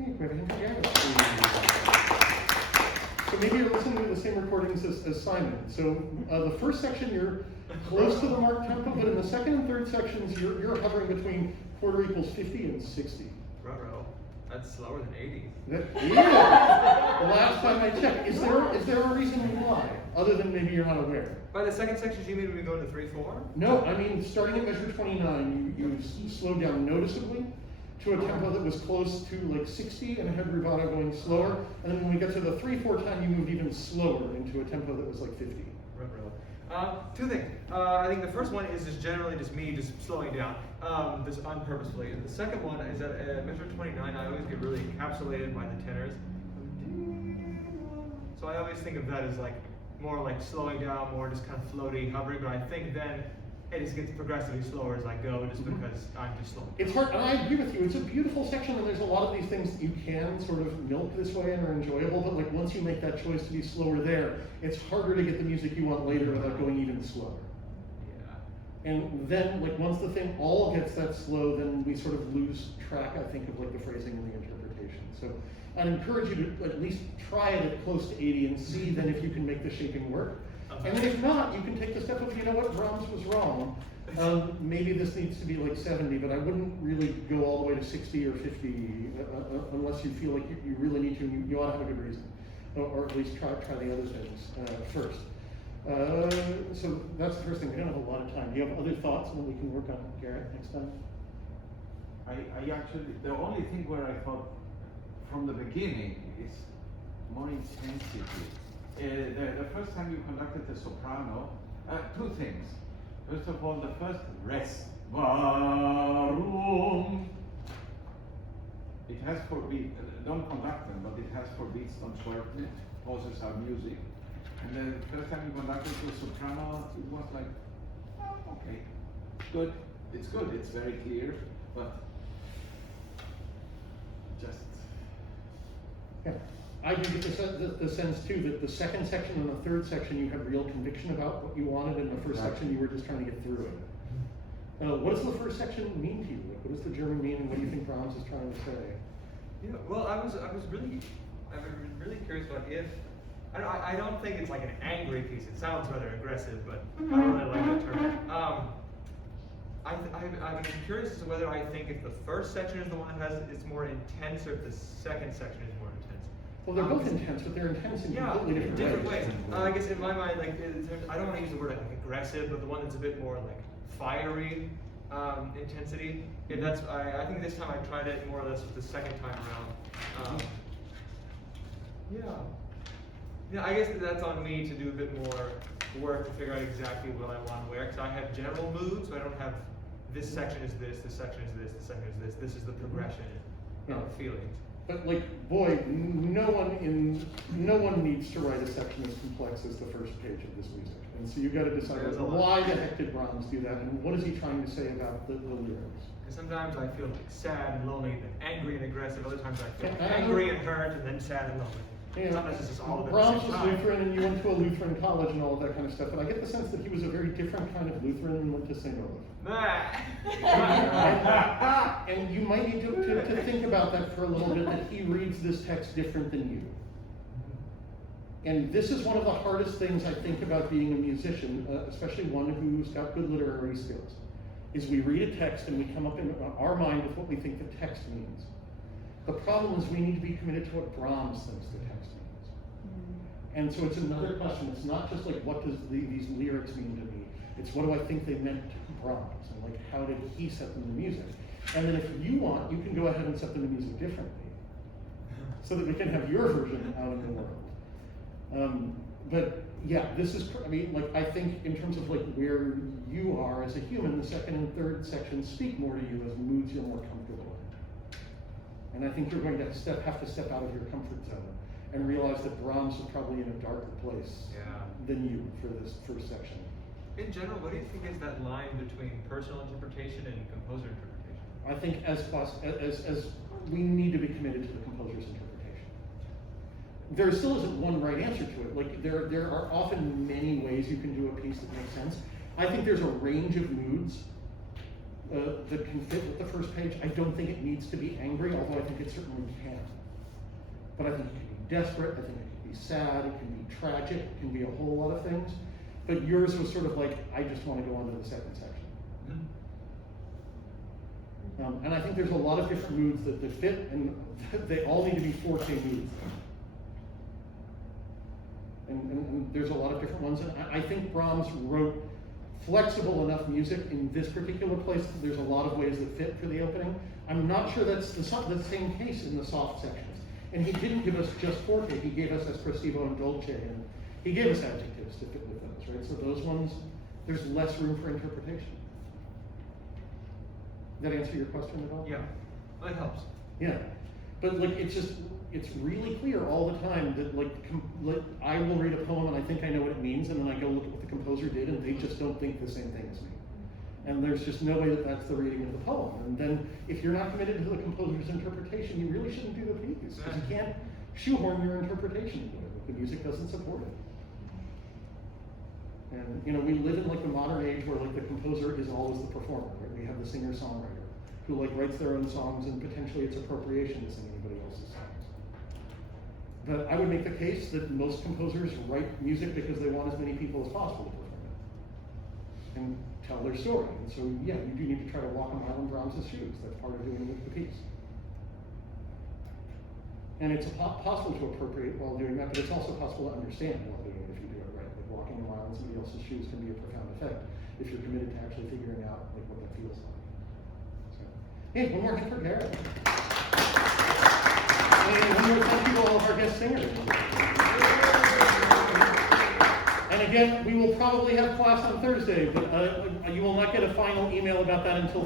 Okay, go ahead and Garrett, please. So maybe you're listening to the same recordings as Simon. So the first section, you're close to the marked tempo, but in the second and third sections, you're hovering between quarter equals 50 and 60. Ruh-roh. That's slower than 80. Yeah. Last time I checked. Is there a reason why, other than maybe you're not aware? By the second section, do you mean we go into 3/4? No, I mean starting at measure 29, you slowed down noticeably to a tempo that was close to like 60 and had rubato going slower. And then when we get to the 3/4 time, you moved even slower into a tempo that was like 50. Two things. I think the first one is just generally just me just slowing down, just unpurposefully. And the second one is that at measure 29, I always get really encapsulated by the tenors. So I always think of that as like more like slowing down, more just kind of floaty, hovering. But I think then it just gets progressively slower as I go, just because I'm just slowing down. It's hard, and I agree with you. It's a beautiful section, and there's a lot of these things that you can sort of milk this way and are enjoyable. But like once you make that choice to be slower there, it's harder to get the music you want later without going even slower. Yeah. And then, like once the thing all gets that slow, then we sort of lose track, I think, of like the phrasing and the interpretation. So I'd encourage you to at least try it at close to 80 and see then if you can make the shaping work. And then if not, you can take the step of, you know what, Brahms was wrong. Maybe this needs to be like 70, but I wouldn't really go all the way to 60 or 50 unless you feel like you really need to, and you ought to have a good reason. Or at least try the other things first. So that's the first thing. We don't have a lot of time. Do you have other thoughts on what we can work on, Garrett, next time? I actually, the only thing where I thought from the beginning is more intensity. The first time you conducted the soprano, two things. First of all, the first rest. Varum. It has 4 beats. Don't conduct them, but it has 4 beats. Don't shorten it. Pauses are music. And the first time you conducted the soprano, it was like, oh, okay, good. It's good. It's very clear, but just. Yeah. I do get the sense too that the second section and the third section you had real conviction about what you wanted, and the first section you were just trying to get through it. What does the first section mean to you? What does the German mean, and what do you think Brahms is trying to say? Yeah, well, I was really curious about if I don't think it's like an angry piece. It sounds rather aggressive, but I don't really like that term. I'm curious as to whether I think if the first section is the one that it's more intense, or if the second section is more intense. Well, they're both intense, but they're intense in completely different ways. I guess in my mind, like I don't want to use the word like aggressive, but the one that's a bit more like fiery intensity. And that's I think this time I tried it more or less with the second time around. Yeah, I guess that's on me to do a bit more work to figure out exactly what I want to wear, because I have general moods, so I don't have this section is this section is this section is this. This is the progression of feelings. But like, boy, no one needs to write a section as complex as the first page of this music. And so you've got to decide why the heck did Brahms do that, and what is he trying to say about the lyrics? Because sometimes I feel like sad and lonely, and then angry and aggressive. Other times I feel like angry and hurt, and then sad and lonely. Yeah. Sometimes it's just all of it. Brahms was Lutheran, and you went to a Lutheran college and all of that kind of stuff. But I get the sense that he was a very different kind of Lutheran and went to St. Olaf. And you might need to think about that for a little bit, that he reads this text different than you. And this is one of the hardest things I think about being a musician, especially one who's got good literary skills, is we read a text and we come up in our mind with what we think the text means. The problem is we need to be committed to what Brahms thinks the text means. And so it's another question. It's not just like, what does these lyrics mean to me? It's what do I think they meant to Brahms, and like, how did he set them to music? And then if you want, you can go ahead and set them to music differently, so that we can have your version out in the world. But yeah, this is, I mean, like, I think in terms of like where you are as a human, the second and third sections speak more to you as moods you're more comfortable in. And I think you're going to have to step out of your comfort zone and realize that Brahms was probably in a darker place than you for this first section. In general, what do you think is that line between personal interpretation and composer interpretation? I think as we need to be committed to the composer's interpretation. There still isn't one right answer to it. Like there are often many ways you can do a piece that makes sense. I think there's a range of moods that can fit with the first page. I don't think it needs to be angry, although I think it certainly can. But I think it can be desperate, I think it can be sad, it can be tragic, it can be a whole lot of things. But yours was sort of like, I just want to go on to the second section. And I think there's a lot of different moods that fit, and they all need to be 4K moods. And there's a lot of different ones. And I think Brahms wrote flexible enough music in this particular place that there's a lot of ways that fit for the opening. I'm not sure that's the same case in the soft sections. And he didn't give us just 4K, he gave us espressivo and dolce, and he gave us adjectives to fit with those, right? So those ones, there's less room for interpretation. Did that answer your question at all? Yeah, that helps. Yeah, but like it's really clear all the time that like I will read a poem and I think I know what it means, and then I go look at what the composer did and they just don't think the same thing as me. And there's just no way that that's the reading of the poem. And then if you're not committed to the composer's interpretation, you really shouldn't do the piece, because you can't shoehorn your interpretation into it if the music doesn't support it. And you know, we live in like the modern age where like the composer is always the performer, right? We have the singer-songwriter who like writes their own songs, and potentially it's appropriation to sing anybody else's songs. But I would make the case that most composers write music because they want as many people as possible to perform it and tell their story. And so yeah, you do need to try to walk a mile in Brahms' shoes. That's part of doing the piece. And it's possible to appropriate while doing that, but it's also possible to understand while doing it if you do it right. Like walking a mile in somebody else's shoes can be a profound effect if you're committed to actually figuring out like what that feels like. So, hey, one more hand for Garrett. And one more thank you to all of our guest singers. And again, we will probably have class on Thursday, but you will not get a final email about that until